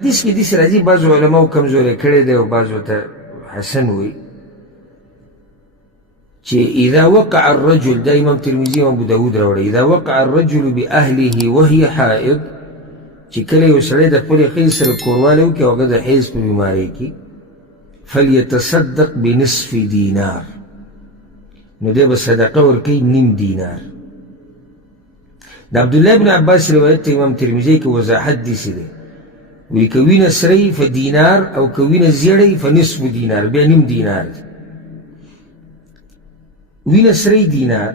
حدیث کې داسې راځي بعضو علماو کمزوری کړی دی او بعضو ته حسن وایي چې اذا وقع الرجل، دا امام ترمذي او ابو داود راوړی، اذا وقع الرجل باهله وهي حائض، چې کله یو سړی د خپلې ښځې سره کوروالی وکړي او هغه د حیض په بیمارۍ کې، فلیتصدق بنصف دینار، نو دی به صدقه ورکوي نیم دینار. د عبدالله بن عباس روایت ته امام ترمذي کې وضاحت داسې دی، وی که وینه سری فدینار او که وینه زیړی فنصف دینار، بیا نیم دینار دی. وینه سری دینار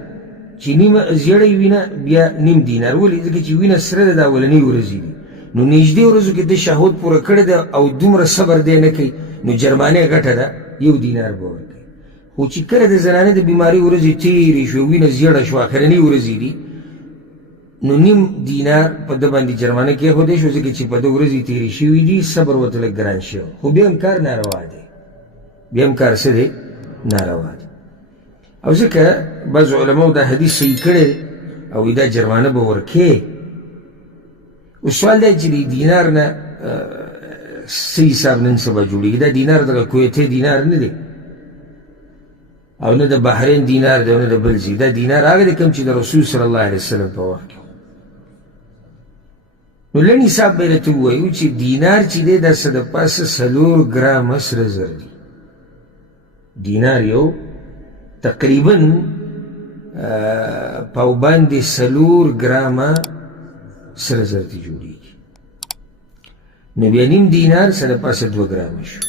چې نیمه زیړی وینه بیا نیم دینار. ولې؟ ځکه چې وینه سره ده د اولنۍ ورځې دي، نو نږدې ورځو کې د شهوت پوره کړی ده او دومره صبر دی نه کوي، نو جرمانه ګټه ده، یو دینار به ورکوي. خو چې کله د زنانې د بیمارۍ ورځې تېرې شوې، وینه زیړه شوه، اخرنۍ ورځې دي، نو نیم دینار په ده باندې جرمانه کېښودی شو، ځکه چې په ده ورځې تېرې شوي دي، صبر ورته لږ ګران شوی، خو بیا هم کار ناروا دی، بیا هم کار څه دی؟ ناروا دی. او ځکه بعضو علماو دا حدیث صحیح کړی او دا جرمانه به ورکې. اوس سوال دی چې د دینار نه څه حساب نن سبا جوړېږي؟ دا دینار دغه کویتي دینار نه دی او نه د بحرین دینار دی او نه د بل ځای. دا دینار هغه دی کوم چې د رسول صلی الله علیه وسلم په وخت کې. نو لنډ حساب به یې راته ووایو چې دینار چې دی دا څه د پاسه 4 ګرامه سره زر دي. دینار یو تقریبا پاو باندې 4 ګرامه سره زر ته جوړېږي. نو بیا نیم دینار سره پاسه 2 ګرامه شو.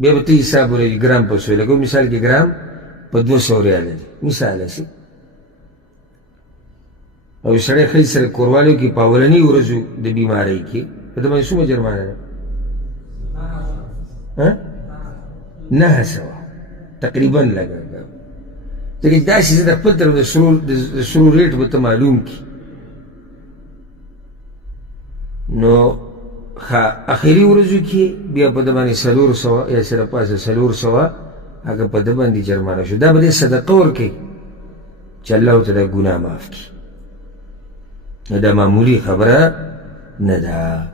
بیا به ته حساب ولري ګرام په سوی لګو، مثال کې ګرام په 200 ریاله دی، مثال هسې. او سړی ښځې سره کوروالی وکړي په اولنۍ ورځو د بیمارۍ کې، په ده باندې څومره جرمانه ده؟ 900 تقریبا لګه. ځکه چې داسې زه د خپل طرف د سرو ریټ به ته معلوم کړي. نو اخري ورځو کې بیا په ده باندې 400 یا سره پاسه 400 هغه په ده باندې جرمانه شو. دا به دې صدقه ورکوي چې الله ورته دا ګناه معاف کړي. دا معمولي خبره نه ده.